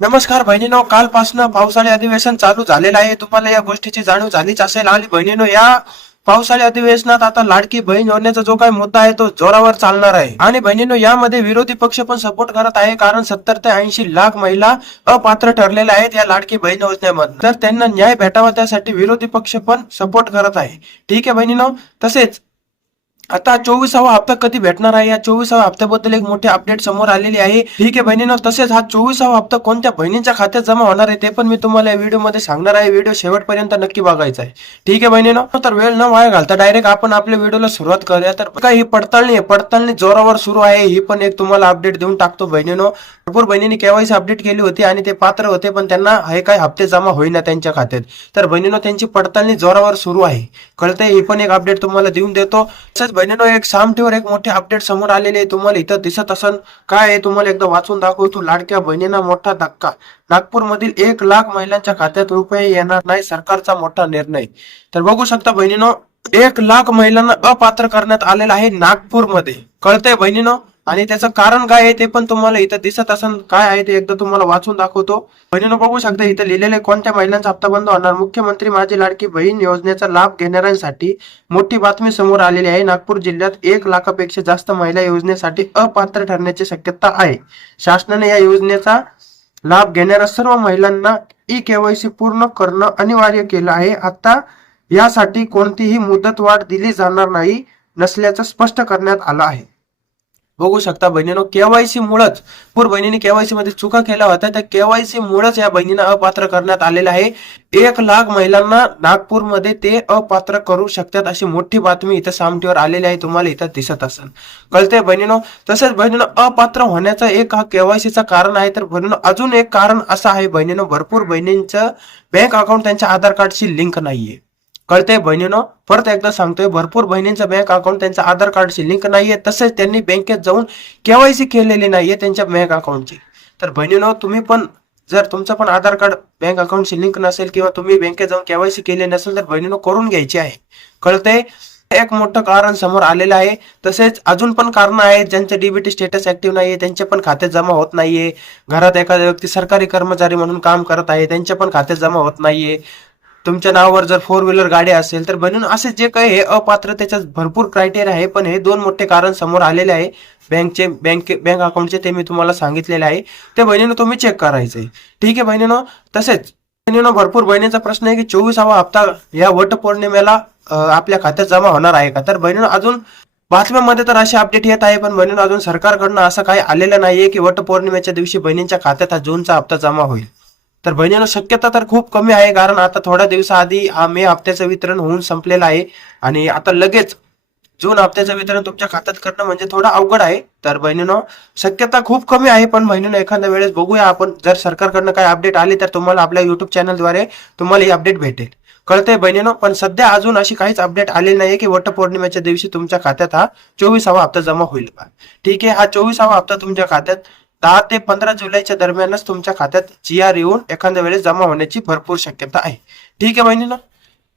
नमस्कार बहिणीनो, कालपासून पावसाळी अधिवेशन चालू झालेलं आहे. तुम्हाला या गोष्टीची जाणीव झालीच असेल. आणि बहिणीनो, या पावसाळी अधिवेशनात आता लाडकी बहीण योजनेचा जो काही मुद्दा आहे तो जोरावर चालणार आहे. आणि बहिणीनो, यामध्ये विरोधी पक्ष पण सपोर्ट करत आहे, कारण 70 ते 80 लाख महिला अपात्र ठरलेल्या आहेत या लाडकी बहीण योजनेमध्ये. तर त्यांना न्याय भेटावा त्यासाठी विरोधी पक्ष पण सपोर्ट करत आहे. ठीक आहे बहिणीनो. तसेच आता 24वा हप्ता कधी भेटणार आहे, या 24व्या हप्त्याबद्दल एक मोठी अपडेट समोर आलेली आहे. ठीक आहे बहिणीनो. तसेच हा 24वा हप्ता कोणत्या बहिणींच्या खात्यात जमा होणार आहे ते पण मी तुम्हाला या व्हिडिओ मध्ये सांगणार आहे. व्हिडिओ शेवटपर्यंत नक्की बघायचा आहे. ठीक आहे बहिणीनो. तर वेळ न वाया घालता डायरेक्ट आपण आपल्या व्हिडिओला सुरुवात करूया. तर काय ही पडताळणी जोरावर सुरू आहे. ही पण एक तुम्हाला अपडेट देऊन टाकतो बहिणीनो. भरपूर बहिणींनी केवायसी अपडेट केली होती आणि ते पात्र होते, पण त्यांना हे काही हप्ते जमा होईना त्यांच्या खात्यात. तर बहिणीनो, त्यांची पडताळणी जोरावर सुरू आहे. कळतंय. ही पण एक अपडेट तुम्हाला देऊन देतो. तसंच बहिणीनो, एक सामटीवर एक मोठी अपडेट समोर आलेली आहे. तुम्हाला इथं दिसत असन काय आहे, तुम्हाला एकदा वाचून दाखवतो. लाडक्या बहिणींना मोठा धक्का. नागपूरमधील 1 लाख महिलांच्या खात्यात रुपये येणार नाही, सरकारचा मोठा निर्णय. तर बघू शकता बहिणीनो, 1 लाख महिलांना अपात्र करण्यात आलेलं आहे नागपूरमध्ये. कळतंय बहिणीनो. आणि त्याचं कारण काय आहे ते पण तुम्हाला इथं दिसत असेल. काय आहे ते एकदा तुम्हाला वाचून दाखवतो. बहिणीनो, बघू शकता इथं लिहिलेले कोणत्या महिलांचा हप्ता बंद होणार. मुख्यमंत्री माझी लाडकी बहीण योजनेचा लाभ घेणाऱ्यांसाठी मोठी बातमी समोर आलेली आहे. नागपूर जिल्ह्यात 1 लाखापेक्षा जास्त महिला योजनेसाठी अपात्र ठरण्याची शक्यता आहे. शासनाने या योजनेचा लाभ घेणाऱ्या सर्व महिलांना केवायसी पूर्ण करणं अनिवार्य केलं आहे. आता यासाठी कोणतीही मुदतवाढ दिली जाणार नाही नसल्याचं स्पष्ट करण्यात आलं आहे. बघू शकता बहिणीनो, केवायसी मुळेच बहिणीने केवायसी मध्ये चुका केल्या होत्या, त्या केवायसी मुळेच या बहिणींना अपात्र करण्यात आलेलं आहे. 1 लाख महिलांना नागपूरमध्ये ते अपात्र करू शकतात अशी मोठी बातमी इथं सामटीवर आलेली आहे. तुम्हाला इथं दिसत असेल. कळते बहिणीनो. तसेच बहिणीनो, अपात्र होण्याचा एक हा केवायसीचा कारण आहे. तर बहिणीनो, अजून एक कारण असं आहे बहिणीनो, भरपूर बहिणींचं बँक अकाउंट त्यांच्या आधार कार्डशी लिंक नाहीये. कळते बहिणीनो. परत एकदा सांगतोय, भरपूर बहिणींचं बँक अकाउंट त्यांच्या आधार कार्डशी लिंक नाहीये. तसेच त्यांनी बँकेत जाऊन केवायसी केलेली नाहीये त्यांच्या बँक अकाउंटची. तर बहिणीनो, तुम्ही पण जर तुमचं पण आधार कार्ड बँक अकाउंटशी लिंक नसेल किंवा तुम्ही बँकेत जाऊन केवायसी केली नसेल तर बहिणीनो करून घ्यायची आहे. कळते. एक मोठं कारण समोर आलेलं आहे. तसेच अजून पण कारण आहेत. ज्यांचे डीबीटी स्टेटस ऍक्टिव्ह नाहीये त्यांचे पण खाते जमा होत नाहीये. घरात एखादा व्यक्ती सरकारी कर्मचारी म्हणून काम करत आहे, त्यांचे पण खाते जमा होत नाहीये. तुमच्या नावावर जर 4 व्हीलर गाडी असेल तर बहिणीनो, असे जे काही हे अपात्रतेच्या भरपूर क्रायटेरिया आहे, पण हे 2 मोठे कारण समोर आलेले आहे बँक अकाउंटचे. ते मी तुम्हाला सांगितलेले आहे. ते बहिणीनो तुम्ही चेक करायचंय. ठीक आहे बहिणीनो. तसेच बहिणीनो, भरपूर बहिणीचा प्रश्न आहे की 24वा हप्ता या वट पौर्णिमेला आपल्या खात्यात जमा होणार आहे का. तर बहिणीनो, अजून बातम्यांमध्ये तर असे अपडेट येत आहे, पण बहिणीनो अजून सरकारकडनं असं काही आलेलं नाहीये की वट पौर्णिमेच्या दिवशी बहिणींच्या खात्यात हा जूनचा हप्ता जमा होईल. तर बहिणीनो, शक्यता तर खूप कमी आहे, कारण आता थोड्या दिवसाआधी हा मे हप्त्याचं वितरण होऊन संपलेलं आहे आणि आता लगेच जून हप्त्याचं वितरण तुमच्या खात्यात करणं म्हणजे थोडं अवघड आहे. तर बहिणीनो, शक्यता खूप कमी आहे, पण बहिणीनो एखाद्या वेळेस बघूया आपण. जर सरकारकडनं काही अपडेट आली तर तुम्हाला आपल्या युट्यूब चॅनलद्वारे तुम्हाला ही अपडेट भेटेल. कळतंय बहिणीनो. पण सध्या अजून अशी काहीच अपडेट आलेली नाहीये की वटपौर्णिमेच्या दिवशी तुमच्या खात्यात हा 24वा हप्ता जमा होईल का. ठीक आहे. हा 24वा हप्ता तुमच्या खात्यात 10 ते 15 जुलैच्या दरम्यानच तुमच्या खात्यात GR येऊन एखाद्या वेळेस जमा होण्याची भरपूर शक्यता आहे. ठीक आहे बहिणीनो.